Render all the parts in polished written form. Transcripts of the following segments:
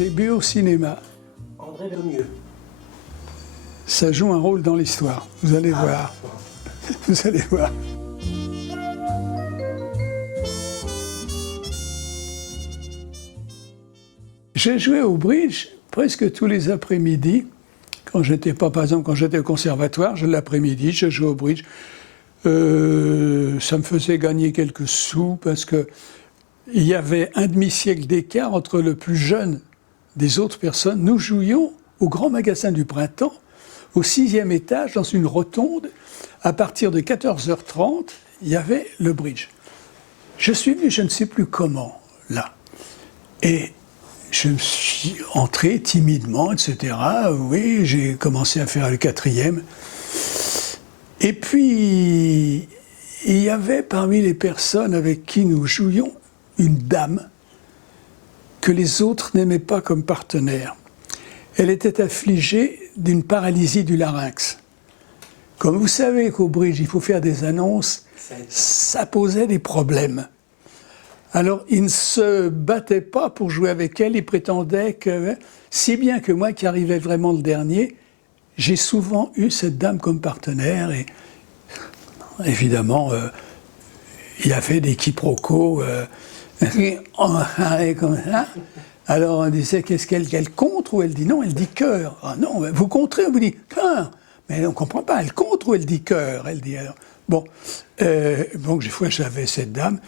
début au cinéma. André Lemieux. Ça joue un rôle dans l'histoire, vous allez voir. Vous allez voir. J'ai joué au bridge presque tous les après-midi. Quand j'étais pas, par exemple, quand j'étais au conservatoire, l'après-midi, je jouais au bridge. Ça me faisait gagner quelques sous parce que il y avait un demi-siècle d'écart entre le plus jeune des autres personnes. Nous jouions au Grand Magasin du Printemps, au 6e étage, dans une rotonde. À partir de 14h30, il y avait le bridge. Je suis venu, je ne sais plus comment, là. Et je me suis entré timidement, etc. Oui, j'ai commencé à faire le 4e. Et puis, il y avait parmi les personnes avec qui nous jouions une dame que les autres n'aimaient pas comme partenaire. Elle était affligée d'une paralysie du larynx. Comme vous savez qu'au bridge, il faut faire des annonces, ça posait des problèmes. Alors, il ne se battait pas pour jouer avec elle, il prétendait que, si bien que moi, qui arrivais vraiment le dernier, j'ai souvent eu cette dame comme partenaire et évidemment, il y avait des quiproquos comme ça. Alors on disait qu'est-ce qu'elle contre ou elle dit non, elle dit cœur. Ah non, vous contrez, on vous dit cœur. Mais on ne comprend pas, elle contre ou elle dit cœur, elle dit alors. Bon, donc des fois j'avais cette dame,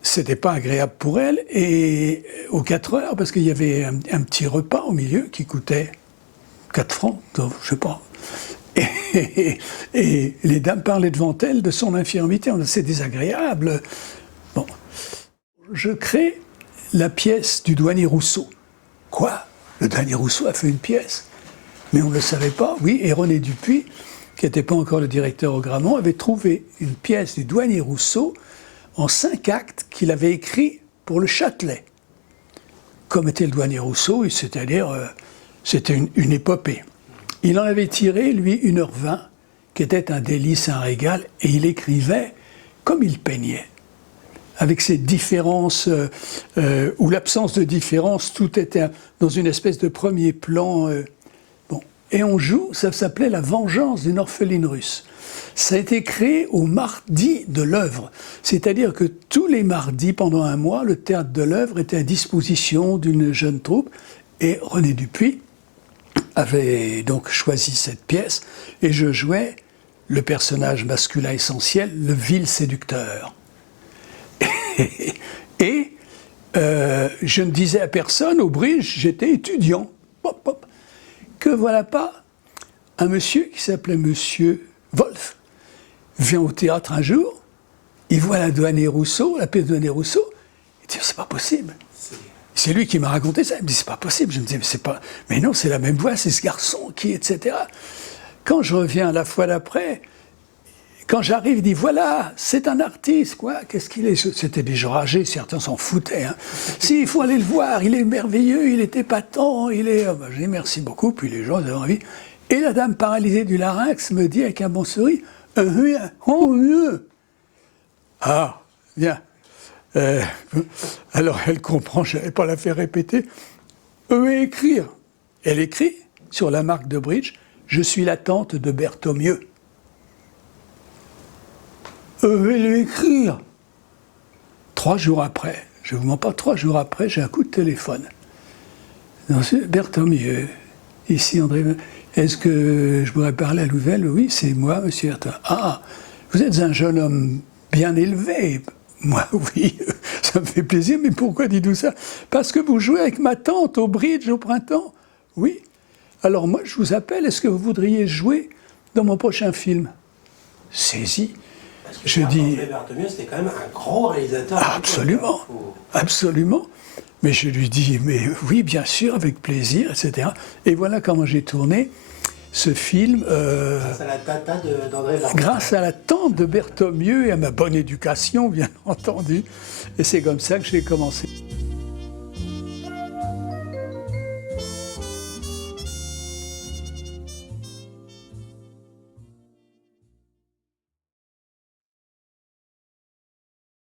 c'était pas agréable pour elle, et aux 4 heures, parce qu'il y avait un petit repas au milieu qui coûtait 4 francs, donc, je sais pas. Et les dames parlaient devant elle de son infirmité, c'est désagréable. Bon, je crée la pièce du douanier Rousseau. Quoi? Le douanier Rousseau a fait une pièce? Mais on ne le savait pas, oui, et René Dupuis, qui n'était pas encore le directeur au Grammont, avait trouvé une pièce du douanier Rousseau en 5 actes qu'il avait écrit pour le Châtelet. Comme était le douanier Rousseau, c'est-à-dire, c'était une épopée. Il en avait tiré, lui, 1h20, qui était un délice, un régal, et il écrivait comme il peignait. Avec ces différences, ou l'absence de différence, tout était dans une espèce de premier plan. Bon. Et on joue, ça s'appelait La vengeance d'une orpheline russe. Ça a été créé au mardi de l'œuvre. C'est-à-dire que tous les mardis, pendant un mois, le théâtre de l'œuvre était à disposition d'une jeune troupe. Et René Dupuis avait donc choisi cette pièce. Et je jouais le personnage masculin essentiel, le vil séducteur. Et je ne disais à personne, au bridge, j'étais étudiant, pop, pop, que voilà pas un monsieur qui s'appelait Monsieur Wolf vient au théâtre un jour, il voit la douanier Rousseau, la pièce de douanier Rousseau, il dit c'est pas possible. C'est lui qui m'a raconté ça, il me dit c'est pas possible. Je me dis mais c'est pas, mais non c'est la même voix, c'est ce garçon qui, etc. Quand je reviens la fois d'après, quand j'arrive, il dit voilà, c'est un artiste, quoi. Qu'est-ce qu'il est? C'était des gens âgés, certains s'en foutaient. Hein. Si, il faut aller le voir, il est merveilleux, il est épatant, il est. Oh, ben, je dis merci beaucoup, puis les gens avaient envie. Et la dame paralysée du larynx me dit avec un bon sourire oh mieux. Ah, bien. Alors elle comprend, je n'allais pas la faire répéter. Écrire. Elle écrit sur la marque de bridge je suis la tante de Berthomieux. Lui écrire. 3 jours après, je ne vous mens pas, 3 jours après, j'ai un coup de téléphone. Berthomieux, ici André, est-ce que je pourrais parler à Louvel? Oui, c'est moi, monsieur Berthomieux. Ah, vous êtes un jeune homme bien élevé. Moi, oui, ça me fait plaisir, mais pourquoi dites-vous ça? Parce que vous jouez avec ma tante au bridge au printemps. Oui. Alors moi, je vous appelle, est-ce que vous voudriez jouer dans mon prochain film? Saisi. Parce que je dis. Berthomieux, c'était quand même un grand réalisateur. Absolument, absolument. Mais je lui dis, mais oui, bien sûr, avec plaisir, etc. Et voilà comment j'ai tourné ce film. Grâce à la tata d'André Berthomieux. Grâce à la tante de Berthomieux et à ma bonne éducation, bien entendu. Et c'est comme ça que j'ai commencé.